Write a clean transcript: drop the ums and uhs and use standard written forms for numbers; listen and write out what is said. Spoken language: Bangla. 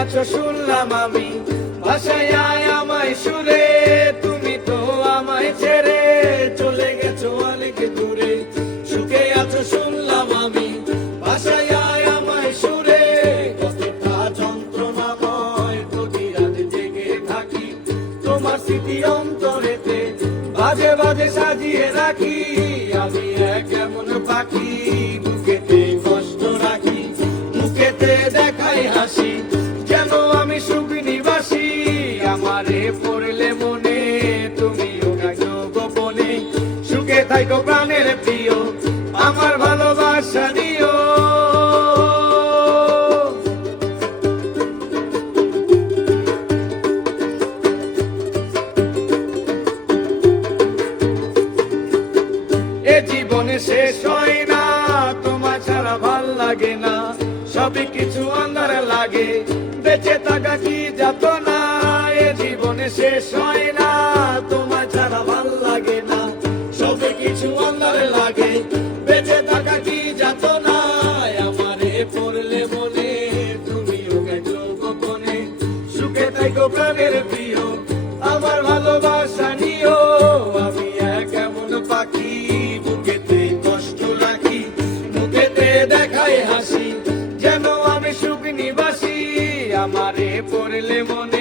আছো শুনলাম আমি, ভাষায় আমায় সুরে, তুমি তো আমায় ছেড়ে চলে গেছো অনেক দূরে। সুখে আছো শুনলাম আমি, ভাষায় আমায় সুরে, কতটা যন্ত্রণাময় প্রতি রাত জেগে থাকি, তোমার স্মৃতি অন্তরেতে বাজে বাজে সাজিয়ে রাখি। আমি এক এমন পাখি, বুকেতে কষ্ট রাখি, মুখেতে দেখাই হাসি, যেন আমি সুখ নিবাসী। আমারে পড়লে মনে তুমিও ডাকো গোপনে, সুখে থাকো প্রাণের প্রিয়, আমার ভালোবাসা দিও। এ জীবনে শেষ হয় না, তোমার ছাড়া ভাল লাগে না, সবই কিছু আন্ধার লাগে, বেঁচে থাকা কি যাতনা। এ জীবনে শেষ হয় না, তোমার ছাড়া ভাল লাগে না, সবই কিছু আন্ধার লাগে, বেঁচে থাকা কি যাতনা। আমারে পড়লে মনে তুমিও গেছো গোপনে, সুখে থাকো প্রাণের প্রিয়, আমার ভালোবাসা নিও। আমি এক এমন পাখি, বুকেতে কষ্ট রাখি, মুখেতে দেখাই হাসি, যেন আমি সুখ নিবাসী। আমারে পড়লে মনে